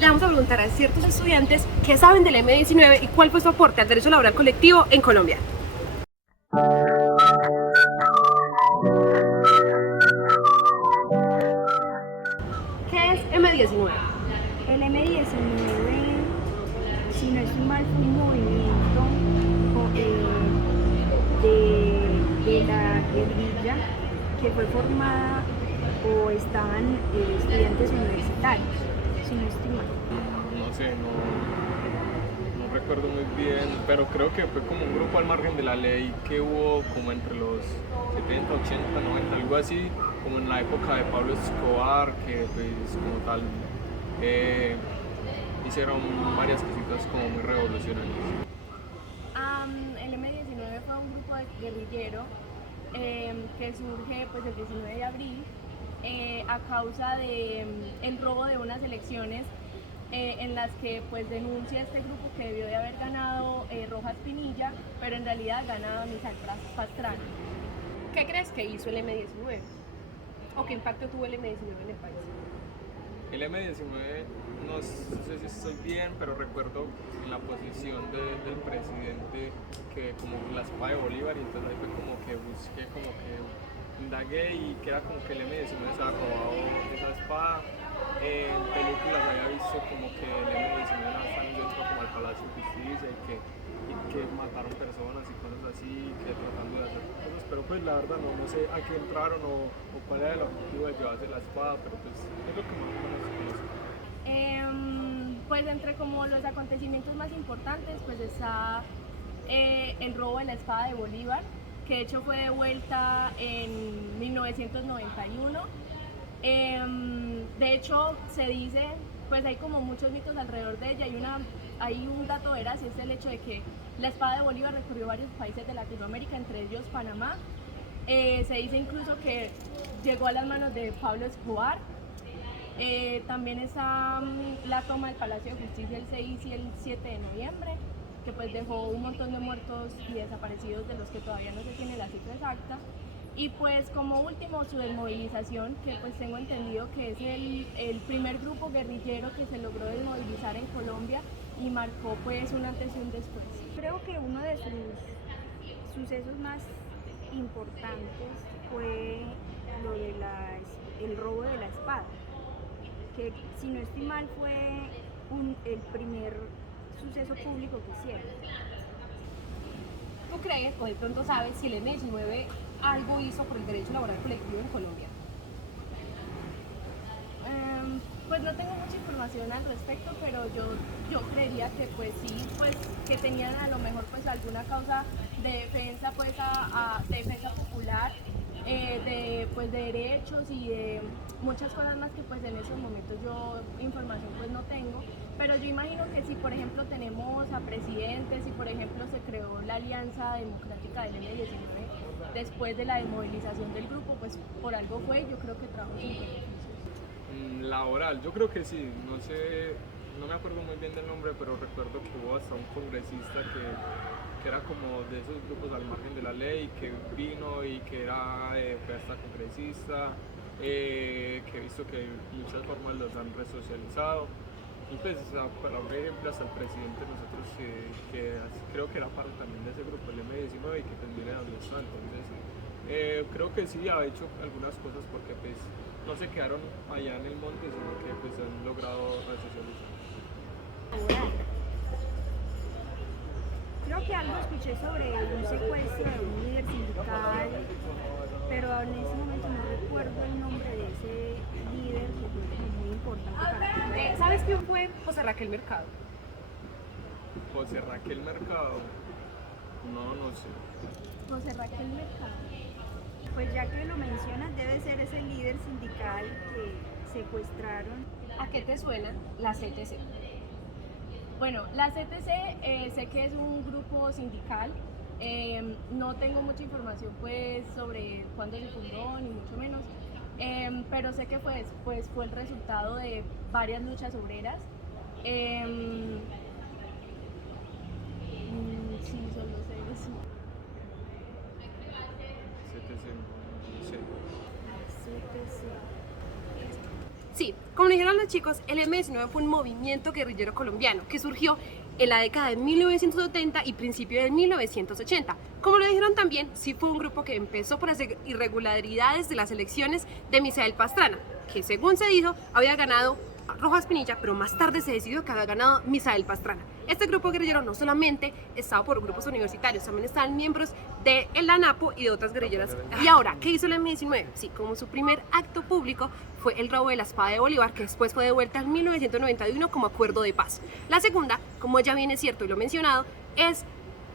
Le vamos a preguntar a ciertos estudiantes qué saben del M19 y cuál fue su aporte al derecho laboral colectivo en Colombia. ¿Qué es M19? El M19, si no estoy mal, fue un movimiento de la guerrilla que fue formada o estaban estudiantes universitarios, si no estoy mal. No sé, no recuerdo muy bien, pero creo que fue como un grupo al margen de la ley que hubo como entre los 70, 80, 90, algo así, como en la época de Pablo Escobar, que pues como tal hicieron varias cositas como muy revolucionarias. El M19 fue un grupo de guerrillero que surge pues el 19 de abril a causa de el robo de unas elecciones en las que pues denuncia este grupo que debió de haber ganado Rojas Pinilla, pero en realidad gana Misal Pastrana. ¿Qué crees que hizo el M19? ¿O qué impacto tuvo el M19 en el país? El M19, no sé si estoy bien, pero recuerdo la posición del presidente que como la espada de Bolívar, y entonces ahí fue como que busqué, como que indagué y que era como que el M19 se había robado esa espada. En películas había visto como que el M19 la están yendo como al Palacio de Justicia y que mataron personas y cosas así, que tratando de hacer cosas, pero pues la verdad no sé a qué entraron o cuál era el objetivo de llevarse la espada, pero pues es lo que más o menos conozco. Pues entre como los acontecimientos más importantes pues está el robo de la espada de Bolívar, que de hecho fue devuelta en 1991. De hecho se dice, pues hay como muchos mitos alrededor de ella, hay un dato veraz y es el hecho de que la espada de Bolívar recorrió varios países de Latinoamérica, entre ellos Panamá. Se dice incluso que llegó a las manos de Pablo Escobar. También está la toma del Palacio de Justicia el 6 y el 7 de noviembre, que pues dejó un montón de muertos y desaparecidos de los que todavía no se tiene la cifra exacta. Y pues como último su desmovilización, que pues tengo entendido que es el primer grupo guerrillero que se logró desmovilizar en Colombia y marcó pues un antes y un después. Creo que uno de sus sucesos más importantes fue lo de el robo de la espada, que si no estoy mal fue el primer suceso público que hicieron. ¿Tú crees o de pronto sabes si el M19 algo hizo por el derecho laboral colectivo en Colombia? Pues no tengo mucha información al respecto, pero yo creería que pues sí, pues que tenían a lo mejor pues alguna causa de defensa pues de defensa popular, pues de derechos y de muchas cosas más que pues en esos momentos yo información pues no tengo, pero yo imagino que si por ejemplo tenemos a presidentes, si por ejemplo se creó la Alianza Democrática del M19 después de la desmovilización del grupo, pues por algo fue, yo creo que trabajó sin Laboral, yo creo que sí, no sé, no me acuerdo muy bien del nombre, pero recuerdo que hubo hasta un congresista que era como de esos grupos al margen de la ley, que vino y que era fue hasta congresista, que he visto que de muchas formas los han resocializado. Y pues, para un ejemplo, hasta el presidente de nosotros, creo que era parte también de ese grupo, el M19, y que también era donde está. Entonces, creo que sí ha hecho algunas cosas porque pues no se quedaron allá en el monte, sino que pues han logrado resocializar. Creo que algo escuché sobre un secuestro de un líder sindical, pero en ese momento no recuerdo el nombre de ese líder que fue como muy importante para ti. ¿Sabes quién fue José Raquel Mercado? José Raquel Mercado, no sé. José Raquel Mercado. Pues ya que lo mencionas, debe ser ese líder sindical que secuestraron. ¿A qué te suena la CTC? Bueno, la CTC sé que es un grupo sindical, no tengo mucha información pues sobre cuándo se fundó ni mucho menos, pero sé que pues fue el resultado de varias luchas obreras. Sí, solo sé eso. CTC, no sé. CTC. Sí, como dijeron los chicos, el M-19 fue un movimiento guerrillero colombiano que surgió en la década de 1970 y principio de 1980. Como lo dijeron también, sí fue un grupo que empezó por las irregularidades de las elecciones de Misael Pastrana, que según se dijo había ganado Rojas Pinilla, pero más tarde se decidió que había ganado Misael Pastrana. Este grupo guerrillero no solamente estaba por grupos universitarios, también estaban miembros de la ANAPO y de otras guerrilleras. Y ahora, ¿qué hizo el M-19? Sí, como su primer acto público fue el robo de la espada de Bolívar, que después fue devuelta en 1991 como acuerdo de paz. La segunda, como ya bien es cierto y lo mencionado, es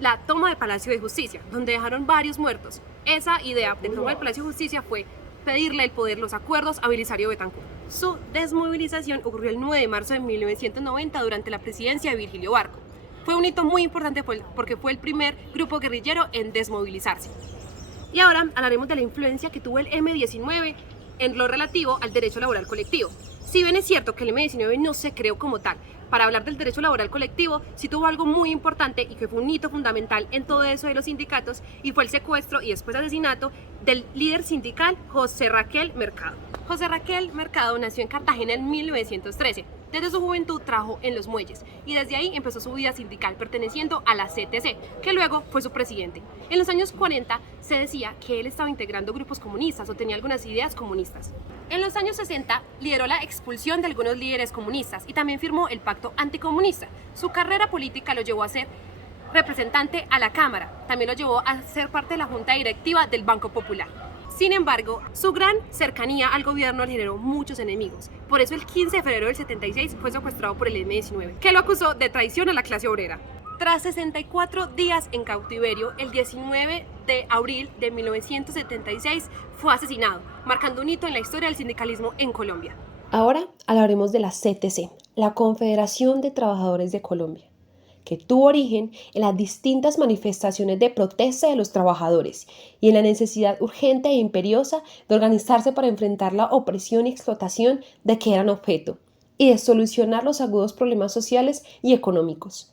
la toma del Palacio de Justicia, donde dejaron varios muertos. Esa idea de toma del Palacio de Justicia fue pedirle el poder, los acuerdos a Belisario Betancur. Su desmovilización ocurrió el 9 de marzo de 1990 durante la presidencia de Virgilio Barco. Fue un hito muy importante porque fue el primer grupo guerrillero en desmovilizarse. Y ahora hablaremos de la influencia que tuvo el M-19 en lo relativo al derecho laboral colectivo. Si bien es cierto que el M-19 no se creó como tal, para hablar del derecho laboral colectivo sí tuvo algo muy importante y que fue un hito fundamental en todo eso de los sindicatos, y fue el secuestro y después asesinato del líder sindical José Raquel Mercado. José Raquel Mercado nació en Cartagena en 1913. Desde su juventud trabajó en los muelles y desde ahí empezó su vida sindical perteneciendo a la CTC, que luego fue su presidente. En los años 40 se decía que él estaba integrando grupos comunistas o tenía algunas ideas comunistas. En los años 60 lideró la expulsión de algunos líderes comunistas y también firmó el pacto anticomunista. Su carrera política lo llevó a ser representante a la Cámara, también lo llevó a ser parte de la Junta Directiva del Banco Popular. Sin embargo, su gran cercanía al gobierno le generó muchos enemigos. Por eso el 15 de febrero del 76 fue secuestrado por el M-19, que lo acusó de traición a la clase obrera. Tras 64 días en cautiverio, el 19 de abril de 1976 fue asesinado, marcando un hito en la historia del sindicalismo en Colombia. Ahora hablaremos de la CTC, la Confederación de Trabajadores de Colombia, que tuvo origen en las distintas manifestaciones de protesta de los trabajadores y en la necesidad urgente e imperiosa de organizarse para enfrentar la opresión y explotación de que eran objeto y de solucionar los agudos problemas sociales y económicos.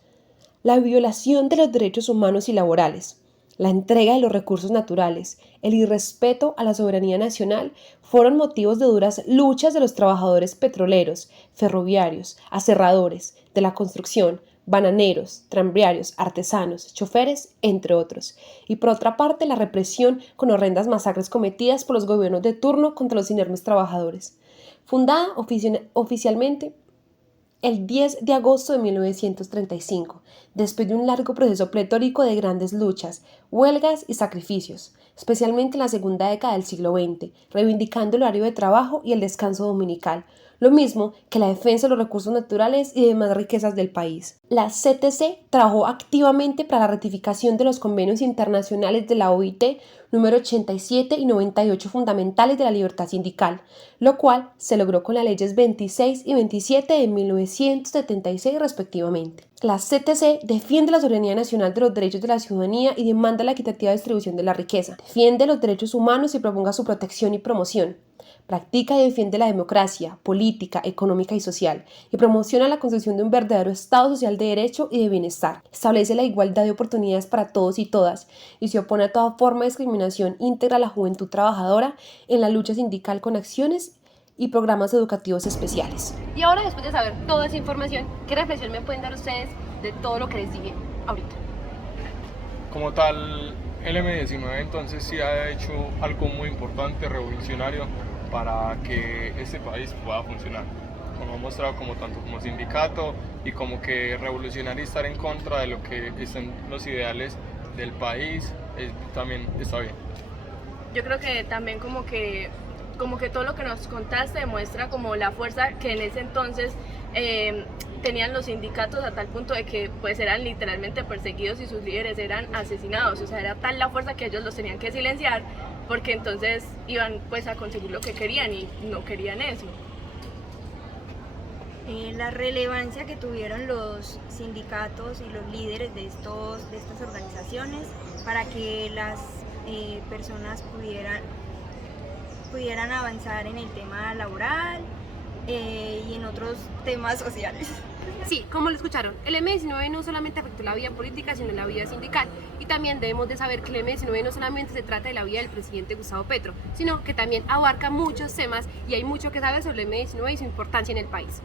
La violación de los derechos humanos y laborales, la entrega de los recursos naturales, el irrespeto a la soberanía nacional fueron motivos de duras luchas de los trabajadores petroleros, ferroviarios, aserradores, de la construcción, bananeros, tranviarios, artesanos, choferes, entre otros. Y por otra parte, la represión con horrendas masacres cometidas por los gobiernos de turno contra los inermes trabajadores. Fundada oficialmente el 10 de agosto de 1935, después de un largo proceso pletórico de grandes luchas, huelgas y sacrificios, especialmente en la segunda década del siglo XX, reivindicando el horario de trabajo y el descanso dominical, lo mismo que la defensa de los recursos naturales y demás riquezas del país. La CTC trabajó activamente para la ratificación de los convenios internacionales de la OIT número 87 y 98 fundamentales de la libertad sindical, lo cual se logró con las leyes 26 y 27 de 1976 respectivamente. La CTC defiende la soberanía nacional de los derechos de la ciudadanía y demanda la equitativa distribución de la riqueza, defiende los derechos humanos y proponga su protección y promoción. Practica y defiende la democracia, política, económica y social, y promociona la construcción de un verdadero Estado social de derecho y de bienestar. Establece la igualdad de oportunidades para todos y todas, y se opone a toda forma de discriminación íntegra a la juventud trabajadora en la lucha sindical con acciones y programas educativos especiales. Y ahora, después de saber toda esa información, ¿qué reflexión me pueden dar ustedes de todo lo que les dije ahorita? Como tal, el M-19 entonces sí ha hecho algo muy importante, revolucionario, para que este país pueda funcionar. Como ha mostrado como tanto como sindicato y como que revolucionar y estar en contra de lo que son los ideales del país, también está bien. Yo creo que también como que todo lo que nos contaste demuestra como la fuerza que en ese entonces tenían los sindicatos, a tal punto de que pues eran literalmente perseguidos y sus líderes eran asesinados. O sea, era tal la fuerza que ellos los tenían que silenciar, porque entonces iban pues a conseguir lo que querían y no querían eso. La relevancia que tuvieron los sindicatos y los líderes de estas organizaciones para que las personas pudieran avanzar en el tema laboral y en otros temas sociales. Sí, como lo escucharon, el M-19 no solamente afectó la vida política, sino la vida sindical. Y también debemos de saber que el M-19 no solamente se trata de la vida del presidente Gustavo Petro, sino que también abarca muchos temas y hay mucho que saber sobre el M-19 y su importancia en el país.